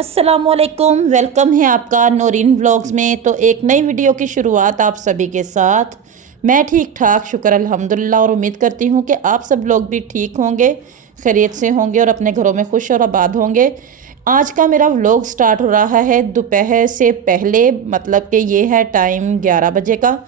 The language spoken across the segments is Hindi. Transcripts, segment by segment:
अस्सलामुअलैकुम, वेलकम है आपका नौरीन व्लॉग्स में। तो एक नई वीडियो की शुरुआत आप सभी के साथ। मैं ठीक ठाक, शुक्र अल्हम्दुलिल्लाह, और उम्मीद करती हूँ कि आप सब लोग भी ठीक होंगे, खैरियत से होंगे और अपने घरों में खुश और आबाद होंगे। आज का मेरा व्लॉग स्टार्ट हो रहा है दोपहर से पहले, मतलब कि ये है टाइम 11 बजे का।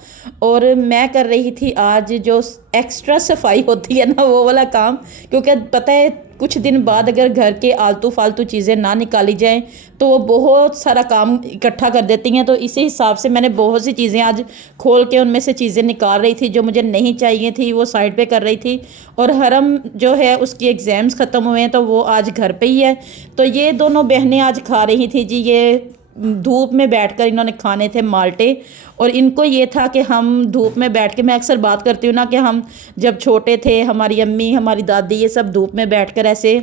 और मैं कर रही थी आज जो एक्स्ट्रा सफाई होती है ना, वो वाला काम। क्योंकि पता है कुछ दिन बाद अगर घर के आलतू फालतू चीज़ें ना निकाली जाएं तो वो बहुत सारा काम इकट्ठा कर देती हैं। तो इसी हिसाब से मैंने बहुत सी चीज़ें आज खोल के उनमें से चीज़ें निकाल रही थी जो मुझे नहीं चाहिए थी, वो साइड पे कर रही थी। और हरम जो है उसकी एग्ज़ाम्स ख़त्म हुए हैं तो वो आज घर पे ही है। तो ये दोनों बहनें आज खा रही थी जी, ये धूप में बैठकर इन्होंने खाने थे माल्टे। और इनको ये था कि हम धूप में बैठ के, मैं अक्सर बात करती हूँ ना कि हम जब छोटे थे हमारी अम्मी हमारी दादी ये सब धूप में बैठकर ऐसे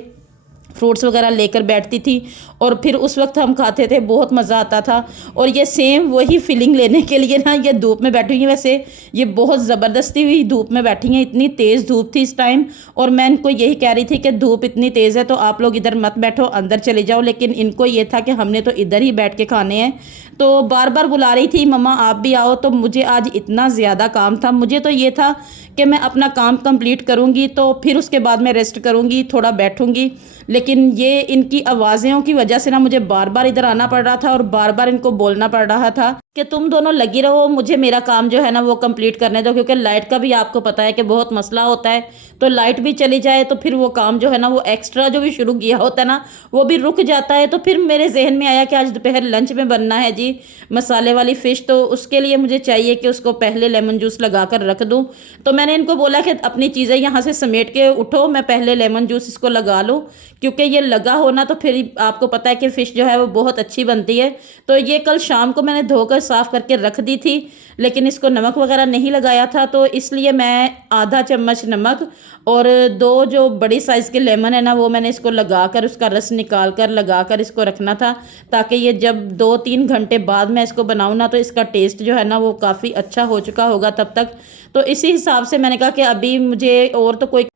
फ्रूट्स वगैरह लेकर बैठती थी और फिर उस वक्त हम खाते थे, बहुत मज़ा आता था। और ये सेम वही फीलिंग लेने के लिए ना ये धूप में बैठी हुई हैं। वैसे ये बहुत ज़बरदस्ती हुई धूप में बैठी हैं, इतनी तेज़ धूप थी इस टाइम। और मैं इनको यही कह रही थी कि धूप इतनी तेज़ है तो आप लोग इधर मत बैठो, अंदर चले जाओ। लेकिन इनको ये था कि हमने तो इधर ही बैठ के खाने हैं। तो बार बार बुला रही थी मम्मा आप भी आओ। तो मुझे आज इतना ज़्यादा काम था, मुझे तो ये था कि मैं अपना काम कंप्लीट करूँगी तो फिर उसके बाद मैं रेस्ट करूँगी, थोड़ा बैठूँगी। लेकिन ये इनकी आवाज़ों की वजह से ना मुझे बार बार इधर आना पड़ रहा था और बार बार इनको बोलना पड़ रहा था कि तुम दोनों लगी रहो, मुझे मेरा काम जो है ना वो कंप्लीट करने दो। क्योंकि लाइट का भी आपको पता है कि बहुत मसला होता है। तो लाइट भी चली जाए तो फिर वो काम जो है ना वो एक्स्ट्रा जो भी शुरू किया होता है ना वो भी रुक जाता है। तो फिर मेरे जहन में आया कि आज दोपहर लंच में बनना है जी मसाले वाली फ़िश। तो उसके लिए मुझे चाहिए कि उसको पहले लेमन जूस लगा कर रख दूँ। तो मैंने इनको बोला कि अपनी चीज़ें यहाँ से समेट के उठो, मैं पहले लेमन जूस इसको लगा लूँ। क्योंकि ये लगा होना तो फिर आपको पता है कि फ़िश जो है वो बहुत अच्छी बनती है। तो ये कल शाम को मैंने धोकर साफ़ करके रख दी थी, लेकिन इसको नमक वगैरह नहीं लगाया था। तो इसलिए मैं आधा चम्मच नमक और दो जो बड़ी साइज़ के लेमन है ना वो मैंने इसको लगा कर उसका रस निकाल कर लगा कर इसको रखना था, ताकि ये जब 2-3 घंटे बाद मैं इसको बनाऊँ ना तो इसका टेस्ट जो है ना वो काफ़ी अच्छा हो चुका होगा तब तक। तो इसी हिसाब से मैंने कहा कि अभी मुझे और तो कोई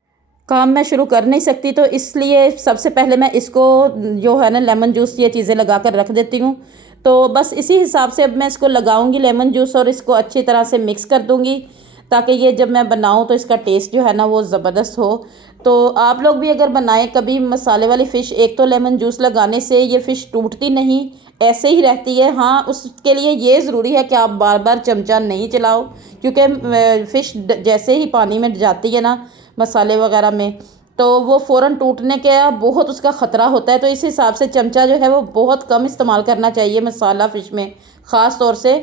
काम मैं शुरू कर नहीं सकती। तो इसलिए सबसे पहले मैं इसको जो है ना लेमन जूस ये चीज़ें लगा कर रख देती हूँ। तो बस इसी हिसाब से अब मैं इसको लगाऊंगी लेमन जूस और इसको अच्छी तरह से मिक्स कर दूंगी, ताकि ये जब मैं बनाऊं तो इसका टेस्ट जो है ना वो ज़बरदस्त हो। तो आप लोग भी अगर बनाएं कभी मसाले वाली फ़िश, एक तो लेमन जूस लगाने से ये फ़िश टूटती नहीं, ऐसे ही रहती है। हाँ, उसके लिए ये ज़रूरी है कि आप बार बार चमचा नहीं चलाओ, क्योंकि फ़िश जैसे ही पानी में जाती है ना मसाले वगैरह में तो वो फ़ौरन टूटने का बहुत उसका ख़तरा होता है। तो इस हिसाब से चमचा जो है वो बहुत कम इस्तेमाल करना चाहिए मसाला फ़िश में ख़ास तौर से।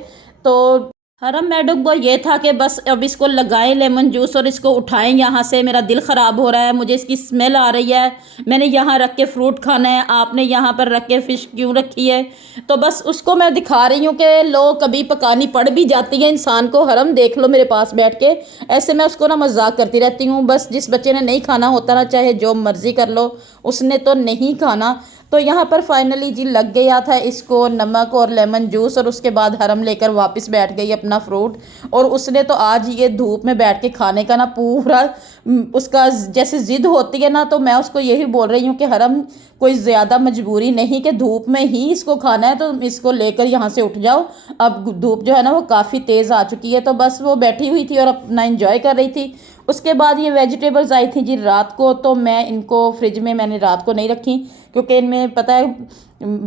तो हरम मैडम को ये था कि बस अब इसको लगाएं लेमन जूस और इसको उठाएं यहाँ से, मेरा दिल ख़राब हो रहा है, मुझे इसकी स्मेल आ रही है। मैंने यहाँ रख के फ्रूट खाना है, आपने यहाँ पर रख के फ़िश क्यों रखी है। तो बस उसको मैं दिखा रही हूँ कि लो कभी पकानी पड़ भी जाती है इंसान को। हरम देख लो मेरे पास बैठ के, ऐसे मैं उसको ना मजाक करती रहती हूँ। बस जिस बच्चे ने नहीं खाना होता ना, चाहे जो मर्ज़ी कर लो, उसने तो नहीं खाना। तो यहाँ पर फाइनली जी लग गया था इसको नमक और लेमन जूस, और उसके बाद हरम लेकर वापस बैठ गई अपना फ्रूट। और उसने तो आज ये धूप में बैठ के खाने का ना पूरा उसका जैसे ज़िद होती है ना, तो मैं उसको यही बोल रही हूँ कि हरम कोई ज़्यादा मजबूरी नहीं कि धूप में ही इसको खाना है, तो इसको लेकर यहाँ से उठ जाओ। अब धूप जो है ना वो काफ़ी तेज़ आ चुकी है। तो बस वो बैठी हुई थी और अपना इंजॉय कर रही थी। उसके बाद ये वेजिटेबल्स आई थी जी रात को, तो मैं इनको फ्रिज में मैंने रात को नहीं रखी, क्योंकि इनमें पता है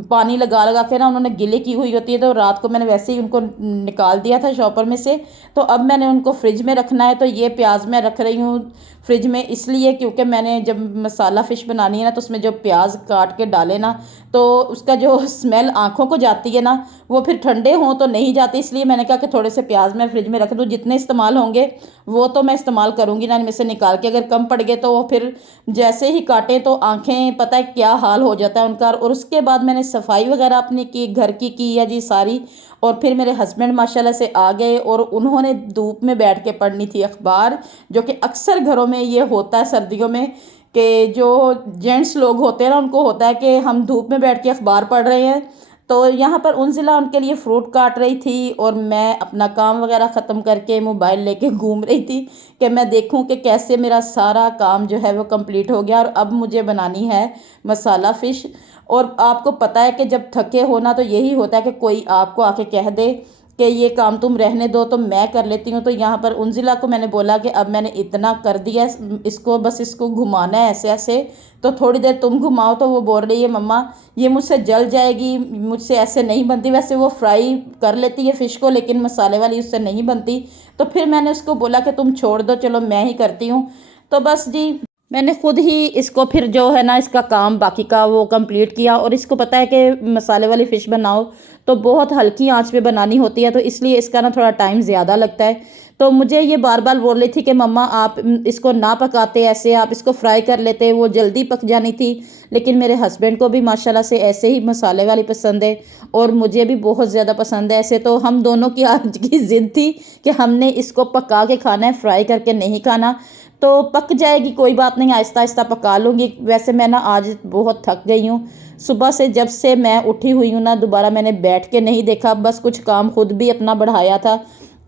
पानी लगा लगा के ना उन्होंने गिले की हुई होती है। तो रात को मैंने वैसे ही उनको निकाल दिया था शॉपर में से। तो अब मैंने उनको फ्रिज में रखना है। तो ये प्याज मैं रख रही हूँ फ्रिज में इसलिए क्योंकि मैंने जब मसाला फ़िश बनानी है ना तो उसमें जो प्याज काट के डाले ना तो उसका जो स्मेल आँखों को जाती है ना वो फिर ठंडे हों तो नहीं जाती। इसलिए मैंने कहा कि थोड़े से प्याज मैं फ्रिज में रख दूँ, जितने इस्तेमाल होंगे वो तो मैं इस्तेमाल करूँगी ना इनमें से निकाल के। अगर कम पड़ गए तो वो फिर जैसे ही काटें तो आँखें पता है क्या हाल हो जाता है उनका। और उसके बाद मैंने सफाई वगैरह अपनी घर की है जी सारी। और फिर मेरे हस्बैंड माशाल्लाह से आ गए और उन्होंने धूप में बैठ के पढ़नी थी अखबार, जो कि अक्सर घरों में ये होता है सर्दियों में कि जो जेंट्स लोग होते हैं ना उनको होता है कि हम धूप में बैठ के अखबार पढ़ रहे हैं। तो यहाँ पर उनजिला उनके लिए फ्रूट काट रही थी और मैं अपना काम वगैरह ख़त्म करके मोबाइल लेके घूम रही थी कि मैं देखूं कि कैसे मेरा सारा काम जो है वो कंप्लीट हो गया। और अब मुझे बनानी है मसाला फ़िश। और आपको पता है कि जब थके हो ना तो यही होता है कि कोई आपको आके कह दे कि ये काम तुम रहने दो तो मैं कर लेती हूँ। तो यहाँ पर उंजिला को मैंने बोला कि अब मैंने इतना कर दिया, इसको बस इसको घुमाना है ऐसे ऐसे, तो थोड़ी देर तुम घुमाओ। तो वो बोल रही है मम्मा ये मुझसे जल जाएगी, मुझसे ऐसे नहीं बनती। वैसे वो फ्राई कर लेती है फ़िश को, लेकिन मसाले वाली उससे नहीं बनती। तो फिर मैंने उसको बोला कि तुम छोड़ दो, चलो मैं ही करती हूँ। तो बस जी मैंने खुद ही इसको फिर जो है ना इसका काम बाकी का वो कंप्लीट किया। और इसको पता है कि मसाले वाली फ़िश बनाओ तो बहुत हल्की आंच पे बनानी होती है, तो इसलिए इसका ना थोड़ा टाइम ज़्यादा लगता है। तो मुझे ये बार बार बोल रही थी कि मम्मा आप इसको ना पकाते ऐसे, आप इसको फ्राई कर लेते, वो जल्दी पक जानी थी। लेकिन मेरे हस्बैंड को भी माशाल्लाह से ऐसे ही मसाले वाली पसंद है और मुझे भी बहुत ज़्यादा पसंद है ऐसे। तो हम दोनों की आज की ज़िद थी कि हमने इसको पका के खाना है, फ्राई करके नहीं खाना। तो पक जाएगी, कोई बात नहीं, आहिस्ता आहिस्ता पका लूँगी। वैसे मैं ना आज बहुत थक गई हूँ, सुबह से जब से मैं उठी हुई हूँ ना दोबारा मैंने बैठ के नहीं देखा, बस कुछ काम खुद भी अपना बढ़ाया था।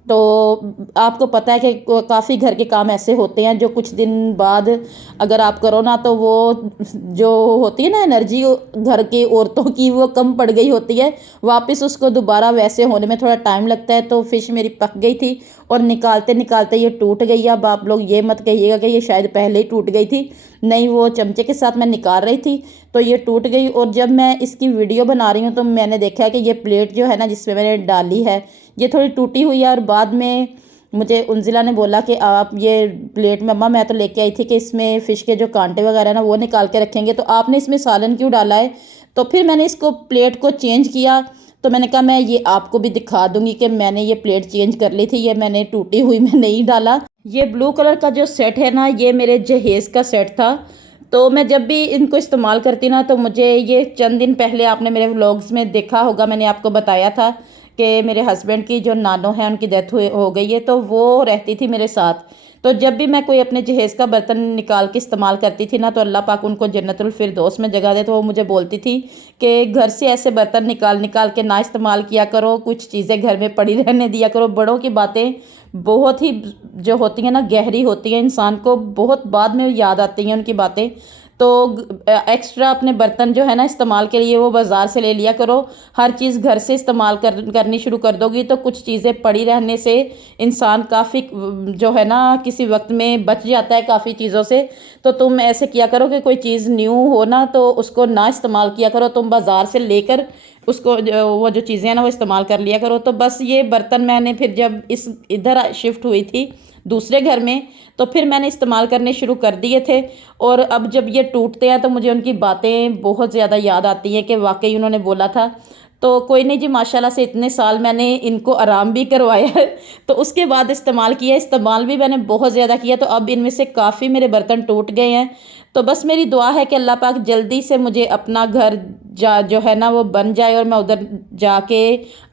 तो आपको पता है कि काफ़ी घर के काम ऐसे होते हैं जो कुछ दिन बाद अगर आप करो ना तो वो जो होती है ना एनर्जी घर की औरतों की वो कम पड़ गई होती है, वापस उसको दोबारा वैसे होने में थोड़ा टाइम लगता है। तो फ़िश मेरी पक गई थी और निकालते निकालते ये टूट गई। अब आप लोग ये मत कहिएगा कि ये शायद पहले ही टूट गई थी, नहीं, वो चमचे के साथ मैं निकाल रही थी तो ये टूट गई। और जब मैं इसकी वीडियो बना रही हूँ तो मैंने देखा है कि ये प्लेट जो है ना जिसमें मैंने डाली है ये थोड़ी टूटी हुई है। और बाद में मुझे उंजिला ने बोला कि आप ये प्लेट मम्मा मैं तो लेके आई थी कि इसमें फ़िश के जो कांटे वगैरह ना वो निकाल के रखेंगे, तो आपने इसमें सालन क्यों डाला है। तो फिर मैंने इसको प्लेट को चेंज किया। तो मैंने कहा मैं ये आपको भी दिखा दूंगी कि मैंने ये प्लेट चेंज कर ली थी, ये मैंने टूटी हुई में नहीं डाला। ये ब्लू कलर का जो सेट है ना ये मेरे जहेज़ का सेट था। तो मैं जब भी इनको इस्तेमाल करती ना तो मुझे ये चंद दिन पहले आपने मेरे व्लॉग्स में देखा होगा, मैंने आपको बताया था कि मेरे हस्बैंड की जो नानो है उनकी डेथ हो गई है, तो वो रहती थी मेरे साथ। तो जब भी मैं कोई अपने जहेज़ का बर्तन निकाल के इस्तेमाल करती थी ना तो अल्लाह पाक उनको जन्नतुल फिरदौस में जगह दे। तो वो मुझे बोलती थी कि घर से ऐसे बर्तन निकाल निकाल के ना इस्तेमाल किया करो, कुछ चीज़ें घर में पड़ी रहने दिया करो। बड़ों की बातें बहुत ही जो होती हैं ना गहरी होती हैं, इंसान को बहुत बाद में याद आती हैं उनकी बातें। तो एक्स्ट्रा अपने बर्तन जो है ना इस्तेमाल के लिए वो बाज़ार से ले लिया करो। हर चीज़ घर से इस्तेमाल करनी शुरू कर दोगी तो कुछ चीज़ें पड़ी रहने से इंसान काफ़ी जो है ना किसी वक्त में बच जाता है काफ़ी चीज़ों से। तो तुम ऐसे किया करो कि कोई चीज़ न्यू हो ना तो उसको ना इस्तेमाल किया करो, तुम बाज़ार से लेकर उसको वो जो चीज़ें हैं ना वो इस्तेमाल कर लिया करो। तो बस ये बर्तन मैंने फिर जब इस इधर शिफ्ट हुई थी दूसरे घर में तो फिर मैंने इस्तेमाल करने शुरू कर दिए थे। और अब जब ये टूटते हैं तो मुझे उनकी बातें बहुत ज़्यादा याद आती हैं कि वाकई उन्होंने बोला था। तो कोई नहीं जी, माशाल्लाह से इतने साल मैंने इनको आराम भी करवाया है तो उसके बाद इस्तेमाल किया, इस्तेमाल भी मैंने बहुत ज़्यादा किया। तो अब इनमें से काफ़ी मेरे बर्तन टूट गए हैं। तो बस मेरी दुआ है कि अल्लाह पाक जल्दी से मुझे अपना घर जो है ना वो बन जाए और मैं उधर जाके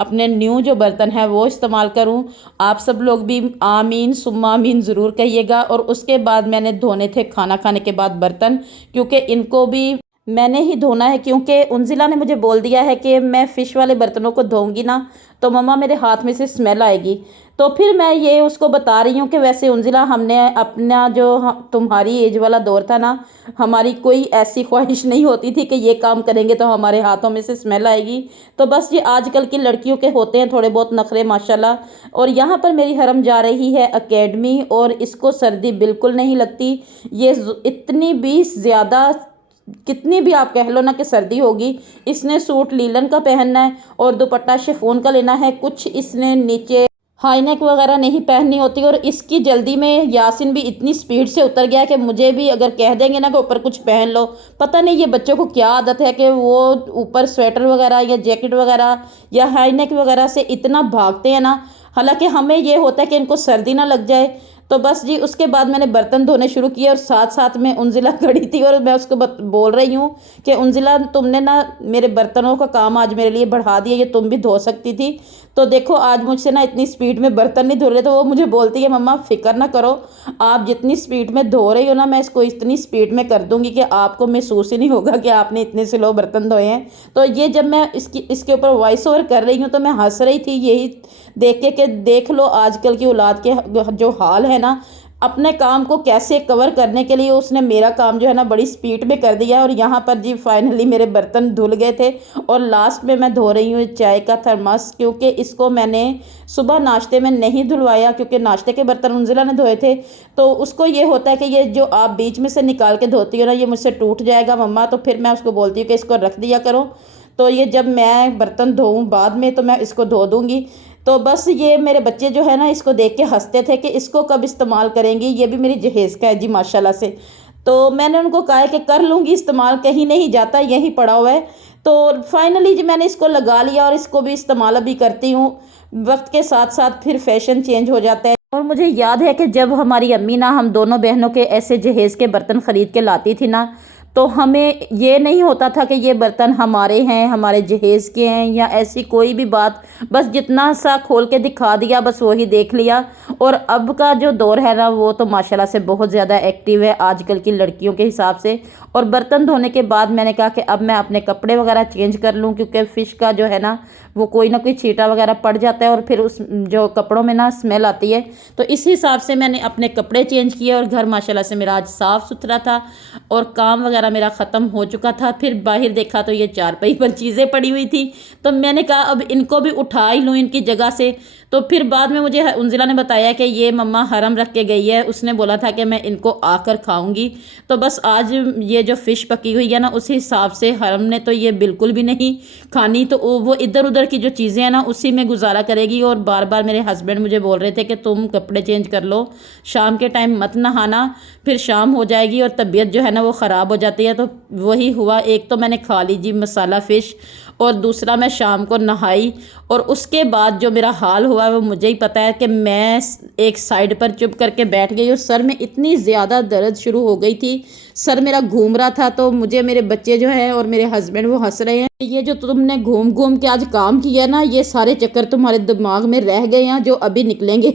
अपने न्यू जो बर्तन है वो इस्तेमाल करूं। आप सब लोग भी आमीन सुम्मा आमीन ज़रूर कहिएगा। और उसके बाद मैंने धोने थे खाना खाने के बाद बर्तन, क्योंकि इनको भी मैंने ही धोना है, क्योंकि उंजिला ने मुझे बोल दिया है कि मैं फ़िश वाले बर्तनों को धोऊंगी ना तो मम्मा मेरे हाथ में से स्मेल आएगी। तो फिर मैं ये उसको बता रही हूँ कि वैसे उंजिला हमने अपना जो तुम्हारी एज वाला दौर था ना, हमारी कोई ऐसी ख्वाहिश नहीं होती थी कि ये काम करेंगे तो हमारे हाथों में से स्मेल आएगी। तो बस ये आजकल की लड़कियों के होते हैं थोड़े बहुत नखरे माशाल्लाह। और यहाँ पर मेरी हरम जा रही है एकेडमी और इसको सर्दी बिल्कुल नहीं लगती। ये इतनी भी ज़्यादा कितनी भी आप कह लो ना कि सर्दी होगी, इसने सूट लीलन का पहनना है और दुपट्टा शिफॉन का लेना है। कुछ इसने नीचे हाई नेक वगैरह नहीं पहननी होती। और इसकी जल्दी में यासिन भी इतनी स्पीड से उतर गया कि मुझे भी अगर कह देंगे ना कि ऊपर कुछ पहन लो, पता नहीं ये बच्चों को क्या आदत है कि वो ऊपर स्वेटर वगैरह या जैकेट वगैरह या हाई नेक वगैरह से इतना भागते हैं ना। हालांकि हमें ये होता है कि इनको सर्दी ना लग जाए। तो बस जी उसके बाद मैंने बर्तन धोने शुरू किए और साथ साथ में उंजिला खड़ी थी और मैं उसको बोल रही हूँ कि उंजिला तुमने ना मेरे बर्तनों का काम आज मेरे लिए बढ़ा दिया, ये तुम भी धो सकती थी। तो देखो आज मुझसे ना इतनी स्पीड में बर्तन नहीं धो रहे। तो वो मुझे बोलती है मम्मा फ़िक्र ना करो, आप जितनी स्पीड में धो रही हो ना मैं इसको इतनी स्पीड में कर दूँगी कि आपको महसूस ही नहीं होगा कि आपने इतने स्लो बर्तन धोए हैं। तो ये जब मैं इसके ऊपर वॉइस ओवर कर रही हूँ तो मैं हंस रही थी यही देख के कि देख लो आजकल की औलाद के जो हाल है ना, अपने काम को कैसे कवर करने के लिए उसने मेरा काम जो है ना बड़ी स्पीड में कर दिया। और यहाँ पर जी फाइनली मेरे बर्तन धुल गए थे और लास्ट में मैं धो रही हूँ चाय का थर्मस, क्योंकि इसको मैंने सुबह नाश्ते में नहीं धुलवाया, क्योंकि नाश्ते के बर्तन उंजिला ने धोए थे। तो उसको ये होता है कि ये जो आप बीच में से निकाल के धोती हो ना, ये मुझसे टूट जाएगा मम्मा। तो फिर मैं उसको बोलती हूँ कि इसको रख दिया करो, तो ये जब मैं बर्तन धोऊँ बाद में तो मैं इसको धो दूँगी। तो बस ये मेरे बच्चे जो है ना इसको देख के हंसते थे कि इसको कब इस्तेमाल करेंगी, ये भी मेरी जहेज़ का है जी माशाल्लाह से। तो मैंने उनको कहा है कि कर लूँगी इस्तेमाल, कहीं नहीं जाता, यहीं पड़ा हुआ है। तो फाइनली जी मैंने इसको लगा लिया और इसको भी इस्तेमाल अभी करती हूँ। वक्त के साथ साथ फिर फैशन चेंज हो जाता है। और मुझे याद है कि जब हमारी अम्मी ना हम दोनों बहनों के ऐसे जहेज़ के बर्तन ख़रीद के लाती थी ना, तो हमें ये नहीं होता था कि ये बर्तन हमारे हैं, हमारे जहेज़ के हैं या ऐसी कोई भी बात। बस जितना सा खोल के दिखा दिया बस वही देख लिया। और अब का जो दौर है ना वो तो माशाल्लाह से बहुत ज़्यादा एक्टिव है आजकल की लड़कियों के हिसाब से। और बर्तन धोने के बाद मैंने कहा कि अब मैं अपने कपड़े वगैरह चेंज कर लूँ, क्योंकि फ़िश का जो है ना वो कोई ना कोई छींटा वगैरह पड़ जाता है और फिर उस जो कपड़ों में ना स्मेल आती है। तो इस हिसाब से मैंने अपने कपड़े चेंज किए और घर माशाल्लाह से मेरा आज साफ़ सुथरा था और काम वगैरह मेरा ख़त्म हो चुका था। फिर बाहर देखा तो ये चारपाई पर चीज़ें पड़ी हुई थी, तो मैंने कहा अब इनको भी उठा ही लूँ इनकी जगह से। तो फिर बाद में मुझे उंजिला ने बताया कि ये मम्मा हरम रख के गई है, उसने बोला था कि मैं इनको आकर खाऊंगी। तो बस आज ये जो फ़िश पकी हुई है ना उसी हिसाब से हरम ने तो ये बिल्कुल भी नहीं खानी, तो वो इधर उधर की जो चीज़ें हैं ना उसी में गुजारा करेगी। और बार बार मेरे हस्बैंड मुझे बोल रहे थे कि तुम कपड़े चेंज कर लो, शाम के टाइम मत नहाना, फिर शाम हो जाएगी और तबीयत जो है ना वो ख़राब हो जाती है। तो वही हुआ, एक तो मैंने खा ली जी मसाला फ़िश और दूसरा मैं शाम को नहाई। और उसके बाद जो मेरा हाल हुआ वो मुझे ही पता है कि मैं एक साइड पर चुप करके बैठ गई और सर में इतनी ज़्यादा दर्द शुरू हो गई थी, सर मेरा घूम रहा था। तो मुझे मेरे बच्चे जो हैं और मेरे हस्बैंड वो हंस रहे हैं, ये जो तुमने घूम घूम के आज काम किया ना ये सारे चक्कर तुम्हारे दिमाग में रह गए हैं जो अभी निकलेंगे।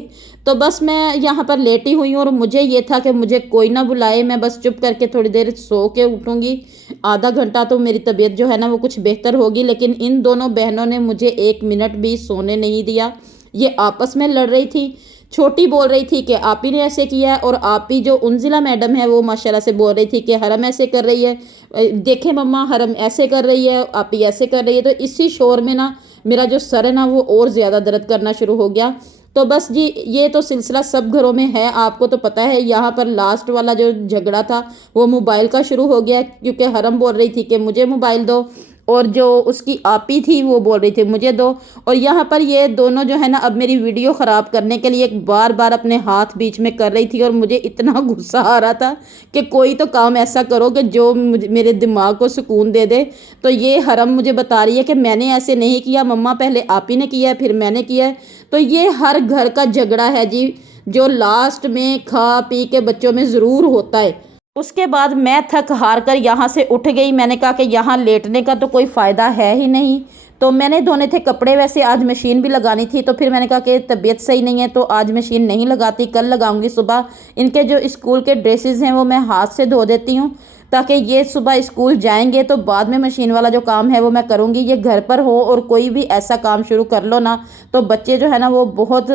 तो बस मैं यहाँ पर लेटी हुई हूँ और मुझे ये था कि मुझे कोई ना बुलाए, मैं बस चुप करके थोड़ी देर सो के उठूँगी, आधा घंटा तो मेरी तबीयत जो है ना वो कुछ बेहतर होगी। लेकिन इन दोनों बहनों ने मुझे एक मिनट भी सोने नहीं दिया। ये आपस में लड़ रही थी, छोटी बोल रही थी कि आप ही ने ऐसे किया है और आप ही जो उंजिला मैडम है वो माशाल्लाह से बोल रही थी कि हरम ऐसे कर रही है, देखें मम्मा हरम ऐसे कर रही है, आप ही ऐसे कर रही है। तो इसी शोर में ना मेरा जो सर है ना वो और ज़्यादा दर्द करना शुरू हो गया। तो बस जी ये तो सिलसिला सब घरों में है, आपको तो पता है। यहाँ पर लास्ट वाला जो झगड़ा था वो मोबाइल का शुरू हो गया, क्योंकि हरम बोल रही थी कि मुझे मोबाइल दो और जो उसकी आपी थी वो बोल रही थी मुझे दो। और यहाँ पर ये दोनों जो है ना अब मेरी वीडियो ख़राब करने के लिए बार बार अपने हाथ बीच में कर रही थी और मुझे इतना गुस्सा आ रहा था कि कोई तो काम ऐसा करो कि जो मेरे दिमाग को सुकून दे दे। तो ये हरम मुझे बता रही है कि मैंने ऐसे नहीं किया मम्मा, पहले आप ही ने किया है फिर मैंने किया है। तो ये हर घर का झगड़ा है जी, जो लास्ट में खा पी के बच्चों में ज़रूर होता है। उसके बाद मैं थक हार कर यहाँ से उठ गई। मैंने कहा कि यहाँ लेटने का तो कोई फ़ायदा है ही नहीं। तो मैंने धोने थे कपड़े, वैसे आज मशीन भी लगानी थी, तो फिर मैंने कहा कि तबीयत सही नहीं है तो आज मशीन नहीं लगाती, कल लगाऊंगी सुबह। इनके जो स्कूल के ड्रेसेस हैं वो मैं हाथ से धो देती हूँ ताकि ये सुबह स्कूल जाएंगे तो बाद में मशीन वाला जो काम है वो मैं करूँगी। ये घर पर हो और कोई भी ऐसा काम शुरू कर लो ना तो बच्चे जो है ना वो बहुत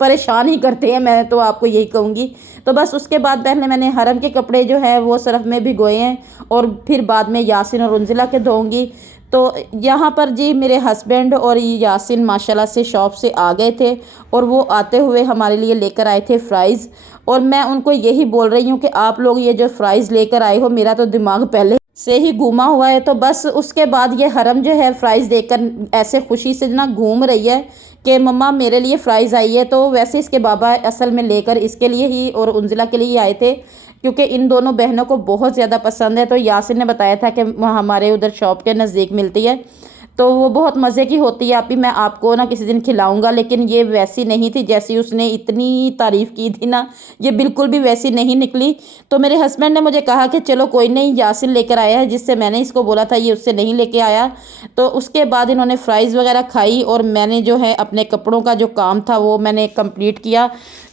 परेशान ही करते हैं, मैं तो आपको यही कहूँगी। तो बस उसके बाद पहले मैंने हरम के कपड़े जो है वो सरफ में भिगोए हैं और फिर बाद में यासिन और उंजिला के धोऊंगी। तो यहाँ पर जी मेरे हस्बैंड और यासिन माशाल्लाह से शॉप से आ गए थे और वो आते हुए हमारे लिए लेकर आए थे फ्राइज़। और मैं उनको यही बोल रही हूँ कि आप लोग ये जो फ्राइज़ लेकर आए हो, मेरा तो दिमाग पहले से ही घूमा हुआ है। तो बस उसके बाद ये हरम जो है फ्राइज़ देखकर ऐसे खुशी से ना घूम रही है कि मम्मा मेरे लिए फ़्राइज़ आई है। तो वैसे इसके बाबा असल में लेकर इसके लिए ही और उंजिला के लिए ही आए थे, क्योंकि इन दोनों बहनों को बहुत ज़्यादा पसंद है। तो यासिन ने बताया था कि हमारे उधर शॉप के नज़दीक मिलती है तो वो बहुत मज़े की होती है, आप ही मैं आपको ना किसी दिन खिलाऊंगा। लेकिन ये वैसी नहीं थी जैसी उसने इतनी तारीफ़ की थी ना, ये बिल्कुल भी वैसी नहीं निकली। तो मेरे हस्बैंड ने मुझे कहा कि चलो कोई नहीं, यासिन लेकर आया है, जिससे मैंने इसको बोला था ये उससे नहीं लेके आया। तो उसके बाद इन्होंने फ़्राइज़ वगैरह खाई और मैंने जो है अपने कपड़ों का जो काम था वो मैंने कंप्लीट किया,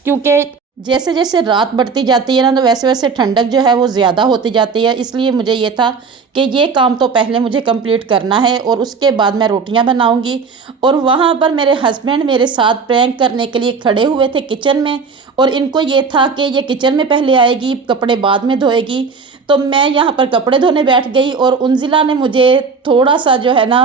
क्योंकि जैसे जैसे रात बढ़ती जाती है ना तो वैसे वैसे ठंडक जो है वो ज़्यादा होती जाती है। इसलिए मुझे ये था कि ये काम तो पहले मुझे कंप्लीट करना है और उसके बाद मैं रोटियां बनाऊंगी। और वहाँ पर मेरे हस्बैंड मेरे साथ प्रैंक करने के लिए खड़े हुए थे किचन में, और इनको ये था कि ये किचन में पहले आएगी, कपड़े बाद में धोएगी। तो मैं यहाँ पर कपड़े धोने बैठ गई और उन्जिला ने मुझे थोड़ा सा जो है ना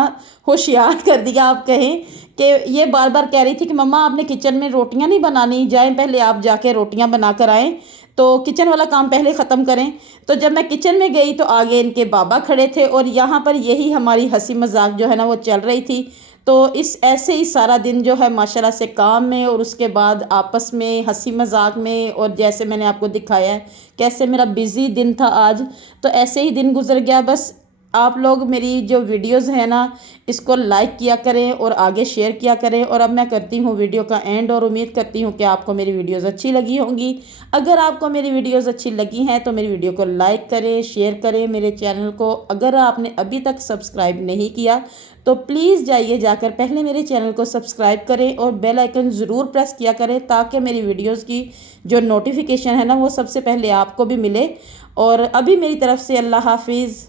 होशियार कर दिया आप कहें, कि ये बार बार कह रही थी कि मम्मा आपने किचन में रोटियां नहीं बनानी, जाएं पहले आप जाके रोटियां बना कर आएँ, तो किचन वाला काम पहले ख़त्म करें। तो जब मैं किचन में गई तो आगे इनके बाबा खड़े थे और यहाँ पर यही हमारी हंसी मजाक जो है ना वो चल रही थी। तो इस ऐसे ही सारा दिन जो है माशाल्लाह से काम में और उसके बाद आपस में हंसी मजाक में, और जैसे मैंने आपको दिखाया है कैसे मेरा बिज़ी दिन था आज, तो ऐसे ही दिन गुजर गया। बस आप लोग मेरी जो वीडियोस है ना इसको लाइक किया करें और आगे शेयर किया करें। और अब मैं करती हूँ वीडियो का एंड, और उम्मीद करती हूँ कि आपको मेरी वीडियोस अच्छी लगी होंगी। अगर आपको मेरी वीडियोस अच्छी लगी हैं तो मेरी वीडियो को लाइक करें, शेयर करें। मेरे चैनल को अगर आपने अभी तक सब्सक्राइब नहीं किया तो प्लीज़ जाइए, जाकर पहले मेरे चैनल को सब्सक्राइब करें और बेल आइकन ज़रूर प्रेस किया करें, ताकि मेरी वीडियोज़ की जो नोटिफिकेशन है ना वो सबसे पहले आपको भी मिले। और अभी मेरी तरफ से अल्लाह हाफिज़।